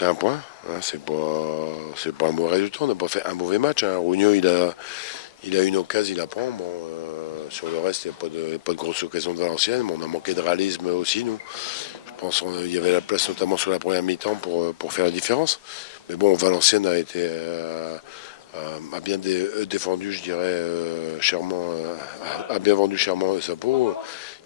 c'est un point. Hein, c'est pas un mauvais résultat. On n'a pas fait un mauvais match. Hein. Rougneux, il a une occasion, il la prend. Bon, sur le reste, il n'y a pas de grosse occasion de Valenciennes. Mais on a manqué de réalisme aussi, nous. Je pense qu'il y avait la place, notamment sur la première mi-temps, pour faire la différence. Mais bon, Valenciennes a bien défendu, je dirais, chèrement, a bien vendu chèrement sa peau.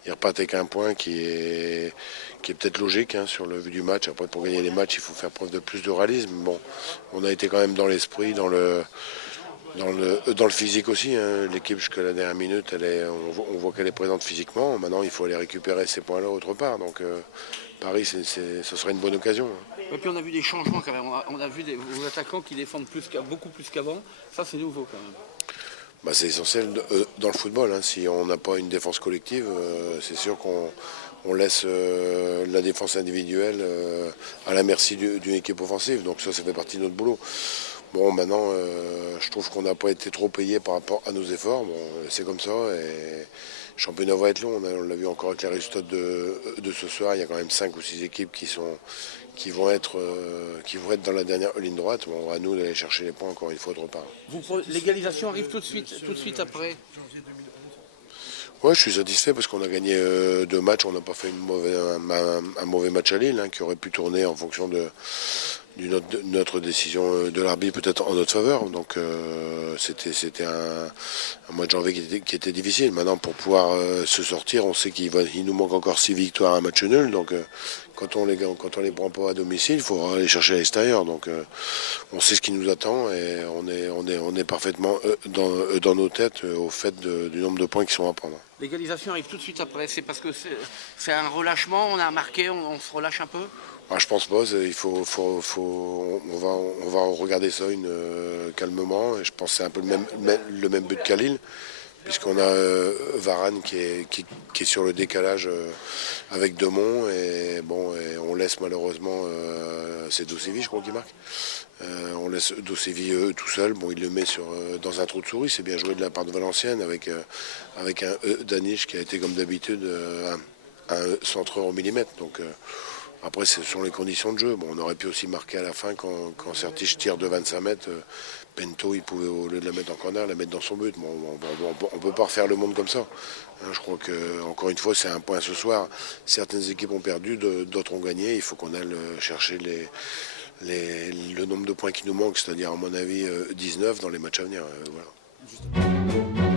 Il repart avec un point qui est peut-être logique hein, sur le vu du match. Après, pour gagner les matchs, il faut faire preuve de plus de réalisme. Bon, on a été quand même dans l'esprit, dans le physique aussi. Hein. L'équipe, jusqu'à la dernière minute, on voit qu'elle est présente physiquement. Maintenant, il faut aller récupérer ces points-là autre part. Donc, Paris, ce serait une bonne occasion. Hein. Et puis on a vu des changements quand même. On a vu vos attaquants qui défendent beaucoup plus qu'avant. Ça, c'est nouveau quand même. Bah, c'est essentiel dans le football. Hein. Si on n'a pas une défense collective, c'est sûr qu'on laisse la défense individuelle à la merci d'une équipe offensive. Donc ça fait partie de notre boulot. Bon, maintenant, je trouve qu'on n'a pas été trop payé par rapport à nos efforts. Bon, c'est comme ça. Et le championnat va être long. On l'a vu encore avec les résultats de ce soir. Il y a quand même 5 ou 6 équipes qui vont être dans la dernière ligne droite. Bon, à nous d'aller chercher les points encore une fois autre part. L'égalisation arrive tout de suite après. Ouais, je suis satisfait parce qu'on a gagné 2 matchs. On n'a pas fait un mauvais match à Lille, hein, qui aurait pu tourner en fonction de notre décision de l'arbitre peut-être en notre faveur. Donc c'était un mois de janvier qui était difficile. Maintenant, pour pouvoir se sortir, on sait il nous manque encore 6 victoires à un match nul. Donc quand on les prend pas à domicile, il faut aller chercher à l'extérieur. Donc on sait ce qui nous attend et on est parfaitement dans nos têtes au fait du nombre de points qui sont à prendre. L'égalisation arrive tout de suite après. C'est parce que c'est un relâchement, on a marqué, on se relâche un peu. Ah, je pense pas. On va regarder ça calmement. Et je pense que c'est un peu le même but qu'à Lille, puisqu'on a Varane qui est sur le décalage avec Demont et bon, et on laisse malheureusement c'est Dosevi, je crois, qui marque. On laisse Dosevi tout seul. Bon, il le met dans un trou de souris. C'est bien joué de la part de Valenciennes avec un Danish qui a été comme d'habitude un centreur au millimètre. Donc après, ce sont les conditions de jeu. Bon, on aurait pu aussi marquer à la fin quand Sertic tire de 25 mètres. Pento, il pouvait, au lieu de la mettre en corner, la mettre dans son but. Bon, on ne peut pas refaire le monde comme ça. Hein, je crois que, encore une fois, c'est un point ce soir. Certaines équipes ont perdu, d'autres ont gagné. Il faut qu'on aille chercher le nombre de points qui nous manquent, c'est-à-dire, à mon avis, 19 dans les matchs à venir. Voilà.